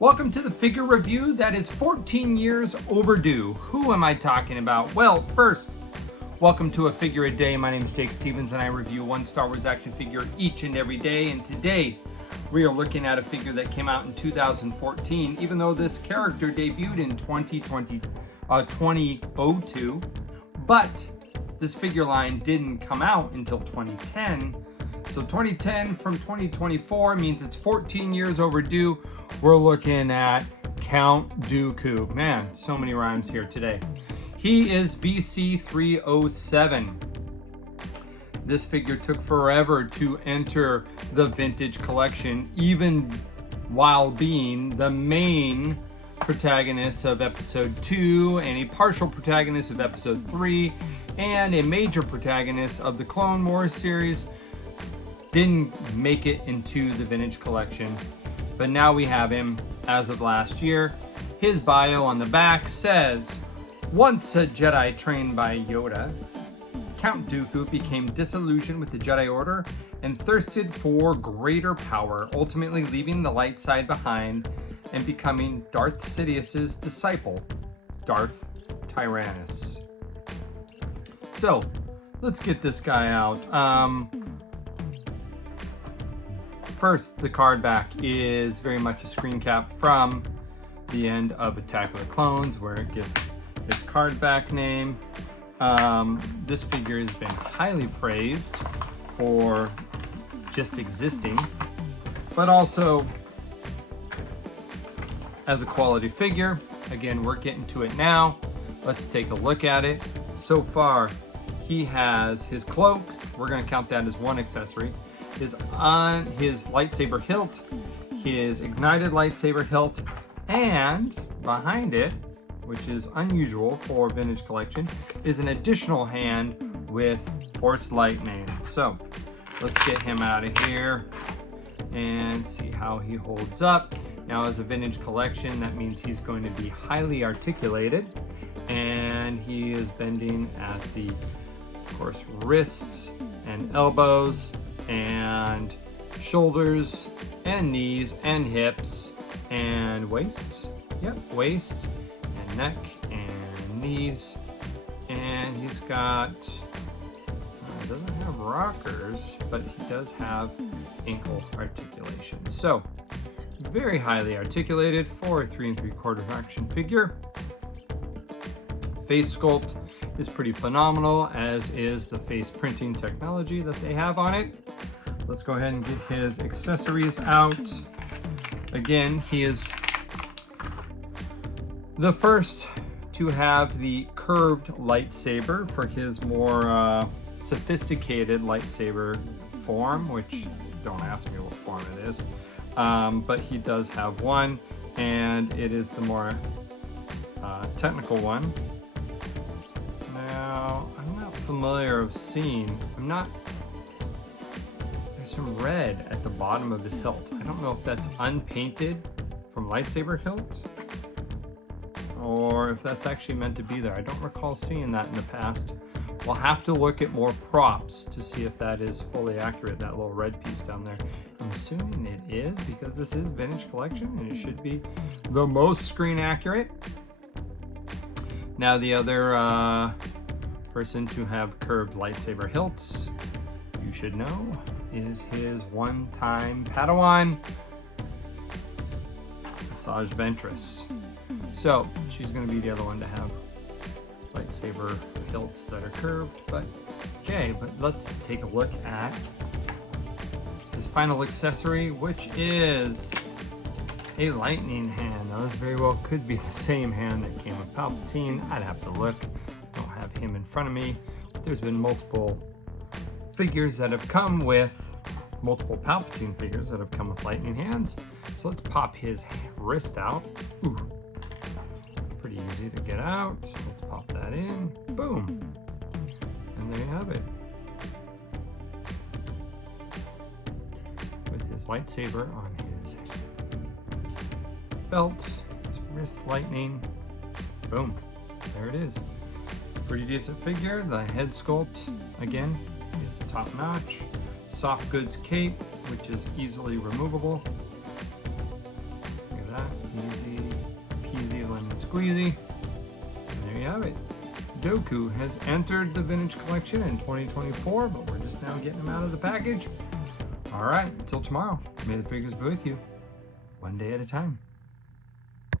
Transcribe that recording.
Welcome to the figure review that is 14 years overdue. Who am I talking about? Well, first, welcome to A Figure a Day. My name is Jake Stevens and I review one Star Wars action figure each and every day. And today, we are looking at a figure that came out in 2014, even though this character debuted in 2002. But this figure line didn't come out until 2010. So 2010 from 2024 means it's 14 years overdue. We're looking at Count Dooku. Man, so many rhymes here today. He is VC 307. This figure took forever to enter the vintage collection, even while being the main protagonist of episode 2 and a partial protagonist of episode 3 and a major protagonist of the Clone Wars series. Didn't make it into the vintage collection, but now we have him as of last year. His bio on the back says, once a Jedi trained by Yoda, Count Dooku became disillusioned with the Jedi Order and thirsted for greater power, ultimately leaving the light side behind and becoming Darth Sidious's disciple, Darth Tyrannus. So, let's get this guy out. First, the card back is very much a screen cap from the end of Attack of the Clones, where it gets its card back name. This figure has been highly praised for just existing, but also as a quality figure. Again, we're getting to it now. Let's take a look at it. So far, he has his cloak. We're going to count that as one accessory. His lightsaber hilt, his ignited lightsaber hilt, and behind it, which is unusual for vintage collection, is an additional hand with Force Lightning. So let's get him out of here and see how he holds up. Now, as a vintage collection, that means he's going to be highly articulated, and he is bending at the, of course, wrists and elbows and shoulders and knees and hips and waist. Yep, waist and neck and knees. And he's got, doesn't have rockers, but he does have ankle articulation. So, very highly articulated for a 3 3/4 action figure. Face sculpt is pretty phenomenal, as is the face printing technology that they have on it. Let's go ahead and get his accessories out. Again, he is the first to have the curved lightsaber for his more sophisticated lightsaber form, which don't ask me what form it is, but he does have one, and it is the more technical one. Now, I'm not familiar of seeing, there's some red at the bottom of his hilt. I don't know if that's unpainted from lightsaber hilt or if that's actually meant to be there. I don't recall seeing that in the past. We'll have to look at more props to see if that is fully accurate, that little red piece down there. I'm assuming it is, because this is vintage collection and it should be the most screen accurate. Now, the other person to have curved lightsaber hilts, you should know, is his one-time Padawan, Asajj Ventress. So, she's going to be the other one to have lightsaber hilts that are curved, but okay, but let's take a look at his final accessory, which is a lightning hand. Now, this very well could be the same hand that came with Palpatine. I'd have to look. I don't have him in front of me. But there's been multiple figures that have come with, multiple Palpatine figures that have come with lightning hands. So let's pop his wrist out. Ooh, pretty easy to get out. Let's pop that in. Boom. And there you have it. With his lightsaber on his belt, his wrist lightning. Boom. There it is. Pretty decent figure. The head sculpt, again, is top notch. Soft goods cape, which is easily removable. Look at that. squeezy. And there you have it. Dooku has entered the vintage collection in 2024, but we're just now getting them out of the package. All right, until tomorrow, may the figures be with you, one day at a time.